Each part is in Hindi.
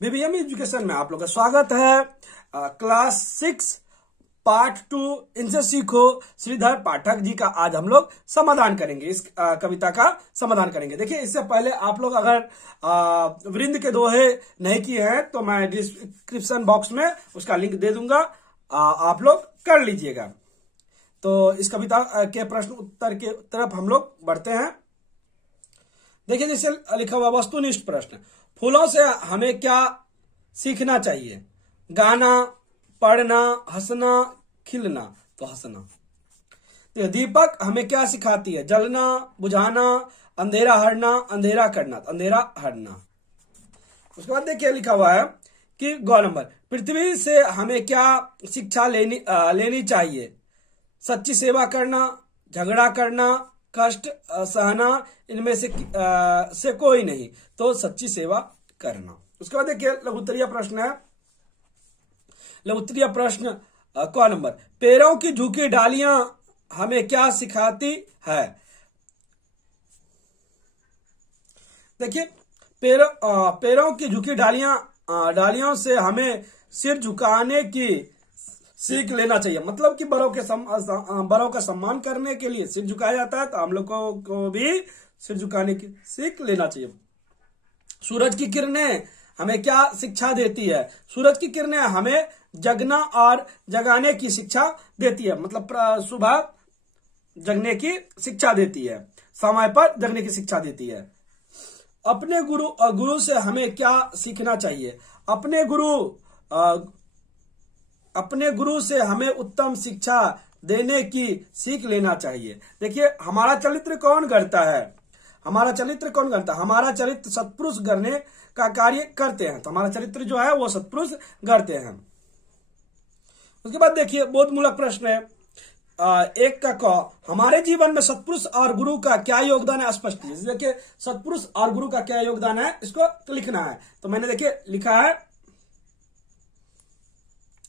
बीबीएम एजुकेशन में आप लोग का स्वागत है। क्लास 6 पार्ट 2 इनसे सीखो श्रीधर पाठक जी का आज हम लोग समाधान करेंगे। इस कविता का समाधान करेंगे। देखिए, इससे पहले आप लोग अगर वृंद के दोहे नहीं किए हैं तो मैं डिस्क्रिप्शन बॉक्स में उसका लिंक दे दूंगा, आप लोग कर लीजिएगा। तो इस कविता के प्रश्न उत्तर के तरफ हम लोग बढ़ते हैं। देखिए, जैसे लिखा हुआ वस्तुनिष्ठ प्रश्न, फूलों से हमें क्या सीखना चाहिए? गाना, पढ़ना, हंसना, खिलना। तो हंसना। तो दीपक हमें क्या सिखाती है? जलना, बुझाना, अंधेरा हरना, अंधेरा करना। अंधेरा हरना। उसके बाद देखिए लिखा हुआ है कि गौ नंबर, पृथ्वी से हमें क्या शिक्षा लेनी चाहिए? सच्ची सेवा करना, झगड़ा करना, कष्ट सहना, इनमें से कोई नहीं। तो सच्ची सेवा करना। उसके बाद देखिए लघुत्तरीय प्रश्न है। लघुत्तरीय प्रश्न क नंबर, पेड़ों की झुकी डालियां हमें क्या सिखाती है? देखिए, पेड़ों की झुकी डालियों से हमें सिर झुकाने की सीख लेना चाहिए। मतलब कि बड़ों का सम्मान करने के लिए सिर झुकाया जाता है, तो हम लोग को भी सिर झुकाने की सीख लेना चाहिए। सूरज की किरणें हमें क्या शिक्षा देती है? सूरज की किरणें हमें जगना और जगाने की शिक्षा देती है। मतलब सुबह जगने की शिक्षा देती है, समय पर जगने की शिक्षा देती है। अपने गुरु से हमें क्या सीखना चाहिए? अपने गुरु से हमें उत्तम शिक्षा देने की सीख लेना चाहिए। देखिए, हमारा चरित्र कौन गढ़ता है? हमारा चरित्र सत्पुरुष गढ़ने का कार्य करते हैं। तो हमारा चरित्र जो है वो सत्पुरुष गढ़ते हैं। उसके बाद देखिए बोधमूलक प्रश्न है। एक का क, हमारे जीवन में सत्पुरुष और गुरु का क्या योगदान है? स्पष्ट कीजिए। देखिए, सत्पुरुष और गुरु का क्या योगदान है, इसको लिखना है। तो मैंने देखिए लिखा है,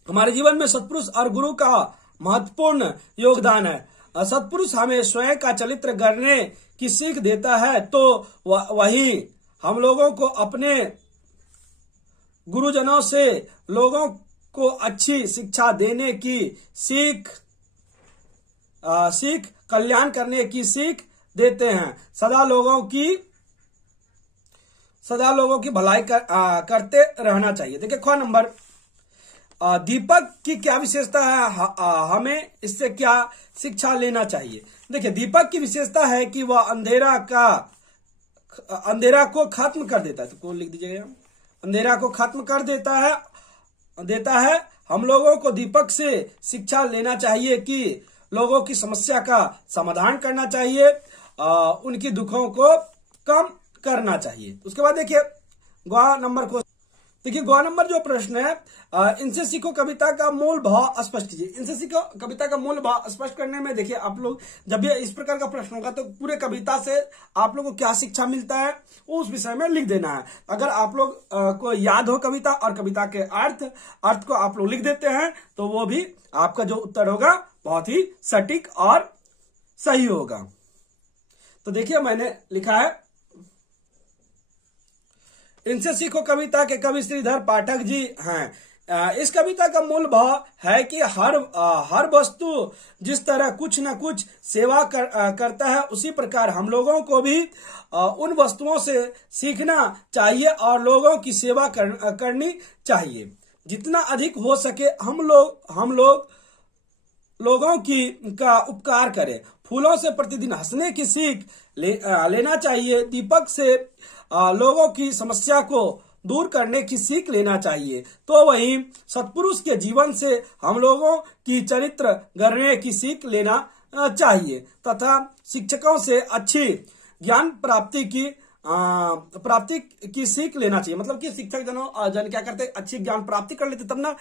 हमारे जीवन में सत्पुरुष और गुरु का महत्वपूर्ण योगदान है। सत्पुरुष हमें स्वयं का चरित्र गढ़ने की सीख देता है, तो वही हम लोगों को अपने गुरुजनों से लोगों को अच्छी शिक्षा देने की सीख कल्याण करने की सीख देते हैं। सदा लोगों की भलाई करते रहना चाहिए। देखिए, ख नंबर, दीपक की क्या विशेषता है? हमें इससे क्या शिक्षा लेना चाहिए? देखिए, दीपक की विशेषता है कि वह अंधेरा को खत्म कर देता है। तो कौन लिख दीजिएगा? अंधेरा को खत्म कर देता है। हम लोगों को दीपक से शिक्षा लेना चाहिए कि लोगों की समस्या का समाधान करना चाहिए, उनकी दुखों को कम करना चाहिए। उसके बाद देखिए ग नंबर को, देखिए ग नंबर जो प्रश्न है, इनसे सीखो कविता का मूल भाव स्पष्ट कीजिए। इनसे सीखो कविता का मूल भाव स्पष्ट करने में देखिए, आप लोग जब भी इस प्रकार का प्रश्न होगा तो पूरे कविता से आप लोगों को क्या शिक्षा मिलता है उस विषय में लिख देना है। अगर आप लोग को याद हो कविता और कविता के अर्थ को आप लोग लिख देते हैं तो वो भी आपका जो उत्तर होगा बहुत ही सटीक और सही होगा। तो देखिए, मैंने लिखा है, इनसे सीखो कविता के कवि श्रीधर पाठक जी हैं। इस कविता का मूल भाव है कि हर वस्तु जिस तरह कुछ न कुछ सेवा करता है, उसी प्रकार हम लोगों को भी उन वस्तुओं से सीखना चाहिए और लोगों की सेवा करनी चाहिए। जितना अधिक हो सके हम लोगों का उपकार करें। फूलों से प्रतिदिन हंसने की सीख लेना चाहिए। दीपक से लोगों की समस्या को दूर करने की सीख लेना चाहिए। तो वहीं सत्पुरुष के जीवन से हम लोगों की चरित्र गढ़ने की सीख लेना चाहिए तथा शिक्षकों से अच्छी ज्ञान प्राप्ति की सीख लेना चाहिए। मतलब कि शिक्षक जन क्या करते हैं, अच्छी ज्ञान प्राप्ति कर लेते तब ना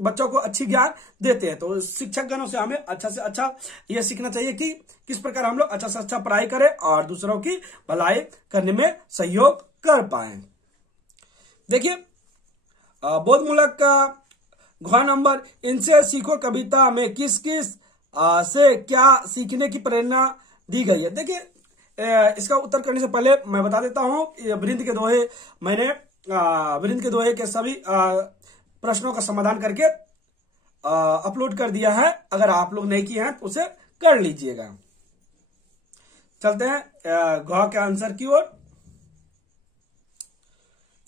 बच्चों को अच्छी ज्ञान देते हैं। तो शिक्षक जनों से हमें अच्छा से अच्छा ये सीखना चाहिए कि किस प्रकार हम लोग अच्छा से अच्छा पढ़ाई करें और दूसरों की भलाई करने में सहयोग कर पाए। देखिए, बोधमूलक का घ नंबर, इनसे सीखो कविता में किस से क्या सीखने की प्रेरणा दी गई है? देखिए, इसका उत्तर करने से पहले मैं बता देता हूं, वृंद के दोहे मैंने वृंद के दोहे के सभी प्रश्नों का समाधान करके अपलोड कर दिया है। अगर आप लोग नहीं किए हैं तो उसे कर लीजिएगा। चलते हैं घ के आंसर की ओर।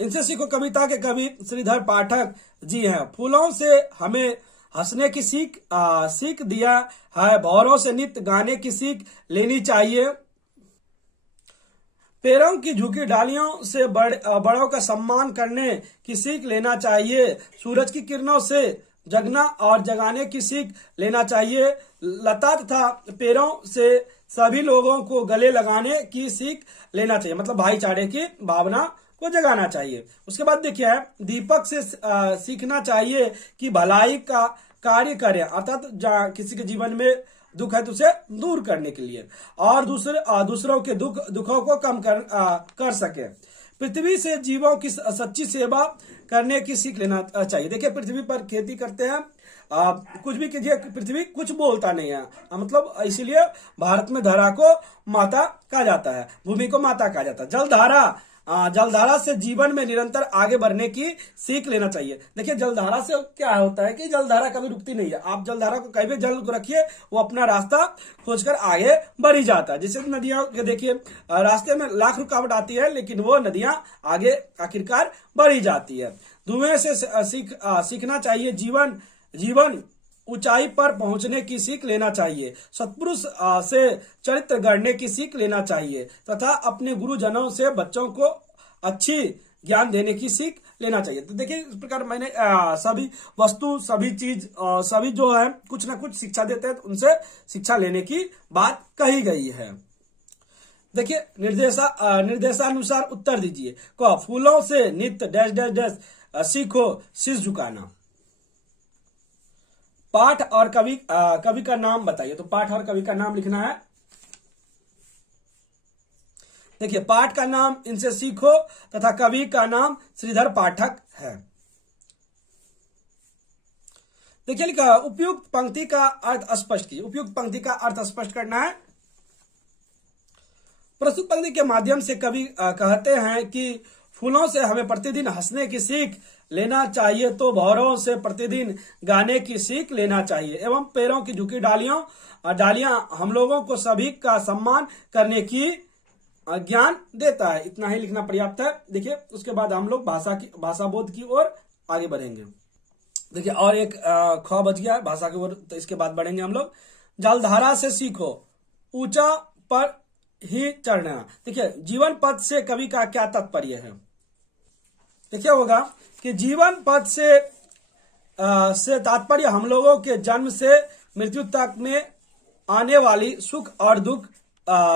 इनसे सीखो कविता के कवि श्रीधर पाठक जी हैं। फूलों से हमें हंसने की सीख दिया है, भौरों से नित्य गाने की सीख लेनी चाहिए। पेड़ों की झुकी डालियों से बड़ों का सम्मान करने की सीख लेना चाहिए। सूरज की किरणों से जगना और जगाने की सीख लेना चाहिए। लता तथा पेड़ों से सभी लोगों को गले लगाने की सीख लेना चाहिए, मतलब भाईचारे की भावना को जगाना चाहिए। उसके बाद देखिए दीपक से सीखना चाहिए कि भलाई का कार्य करें, अर्थात किसी के जीवन में दुख है तो उसे दूर करने के लिए और दूसरों के दुखों को कम कर सके। पृथ्वी से जीवों की सच्ची सेवा करने की सीख लेना चाहिए। देखिए पृथ्वी पर खेती करते हैं, कुछ भी कीजिए, पृथ्वी कुछ बोलता नहीं है, मतलब इसीलिए भारत में धरा को माता कहा जाता है, भूमि को माता कहा जाता है। जलधारा से जीवन में निरंतर आगे बढ़ने की सीख लेना चाहिए। देखिए जलधारा से क्या होता है कि जलधारा कभी रुकती नहीं है। आप जलधारा को कहीं भी जल को रखिए, वो अपना रास्ता खोजकर आगे बढ़ी जाता है। जैसे नदियां के देखिए, रास्ते में लाख रुकावट आती है लेकिन वो नदियां आगे आखिरकार बढ़ी जाती है। धुएं से सीखना चाहिए, जीवन ऊंचाई पर पहुंचने की सीख लेना चाहिए। सत्पुरुष से चरित्र गढ़ने की सीख लेना चाहिए तथा अपने गुरुजनों से बच्चों को अच्छी ज्ञान देने की सीख लेना चाहिए। तो देखिए इस प्रकार मैंने सभी वस्तु, सभी चीज, सभी जो है कुछ ना कुछ शिक्षा देते हैं, तो उनसे शिक्षा लेने की बात कही गई है। देखिए निर्देशानुसार उत्तर दीजिए। क फूलों से नित्य डैश डैश डैश सीखो, शीश झुकाना। पाठ और कवि का नाम बताइए। तो पाठ और कवि का नाम लिखना है। देखिए पाठ का नाम इनसे सीखो तथा कवि का नाम श्रीधर पाठक है। देखिए लिखा उपयुक्त पंक्ति का अर्थ स्पष्ट कीजिए। उपयुक्त पंक्ति का अर्थ स्पष्ट करना है। प्रस्तुत पंक्ति के माध्यम से कवि कहते हैं कि फूलों से हमें प्रतिदिन हंसने की सीख लेना चाहिए, तो भौरों से प्रतिदिन गाने की सीख लेना चाहिए, एवं पेड़ों की झुकी डालियां हम लोगों को सभी का सम्मान करने की ज्ञान देता है। इतना ही लिखना पर्याप्त है। देखिए उसके बाद हम लोग भाषा बोध की ओर आगे बढ़ेंगे। देखिए और एक ख बच गया है भाषा की ओर, तो इसके बाद बढ़ेंगे हम लोग। जलधारा से सीखो, ऊंचा पर ही चढ़ना। देखिए जीवन पथ से कवि का क्या तात्पर्य है। देखिए होगा कि जीवन पथ से तात्पर्य हम लोगों के जन्म से मृत्यु तक में आने वाली सुख और दुख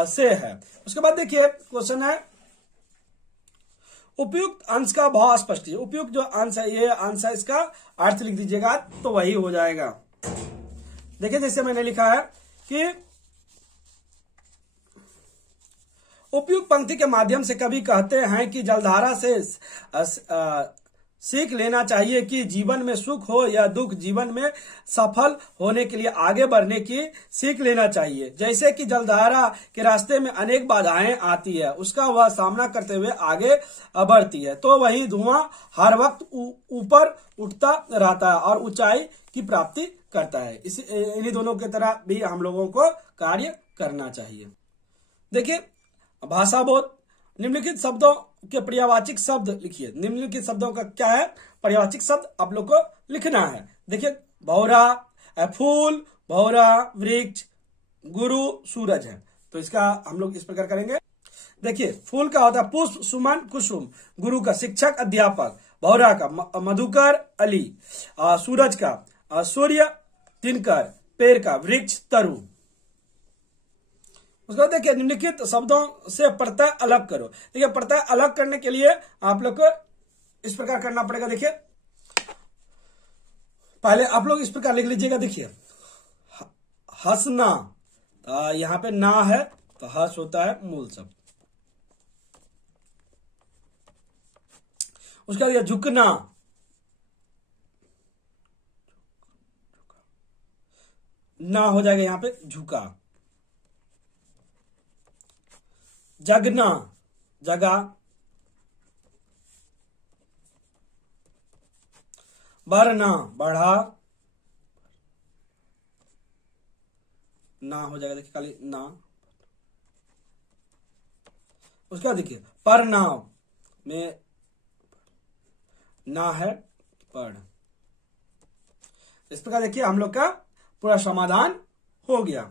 से है। उसके बाद देखिए क्वेश्चन है उपयुक्त अंश का भाव स्पष्ट है। उपयुक्त जो अंश है, ये अंश है, इसका अर्थ लिख दीजिएगा तो वही हो जाएगा। देखिए जैसे मैंने लिखा है कि उपयुक्त पंक्ति के माध्यम से कवि कहते हैं कि जलधारा से सीख लेना चाहिए कि जीवन में सुख हो या दुख, जीवन में सफल होने के लिए आगे बढ़ने की सीख लेना चाहिए। जैसे कि जलधारा के रास्ते में अनेक बाधाएं आती है, उसका वह सामना करते हुए आगे बढ़ती है, तो वही धुआं हर वक्त ऊपर उठता रहता है और ऊंचाई की प्राप्ति करता है। इन्हीं दोनों की तरह भी हम लोगों को कार्य करना चाहिए। देखिए भाषा बोध, निम्नलिखित शब्दों के पर्यायवाची शब्द लिखिए। निम्नलिखित शब्दों का क्या है, पर्यायवाची शब्द आप लोग को लिखना है। देखिए भौरा फूल, भौरा वृक्ष, गुरु सूरज है, तो इसका हम लोग इस प्रकार करेंगे। देखिए फूल का होता है पुष्प, सुमन, कुसुम। गुरु का शिक्षक, अध्यापक। भौरा का मधुकर, अली। सूरज का सूर्य, दिनकर। पेड़ का वृक्ष, तरु। उसके बाद देखिए निम्नलिखित शब्दों से प्रत्यय अलग करो। देखिए प्रत्यय अलग करने के लिए आप लोग को इस प्रकार करना पड़ेगा। देखिए पहले आप लोग इस प्रकार लिख लीजिएगा। देखिए हंसना, यहां पे ना है तो हर्ष होता है मूल शब्द। उसका बाद झुकना, ना हो जाएगा यहां पे झुका। जगना, जगा। बढ़ना, बढ़ा, ना हो जाएगा, देखिए खाली ना। उसका देखिए परनाव में ना है पढ़। इस प्रकार देखिए हम लोग का पूरा समाधान हो गया।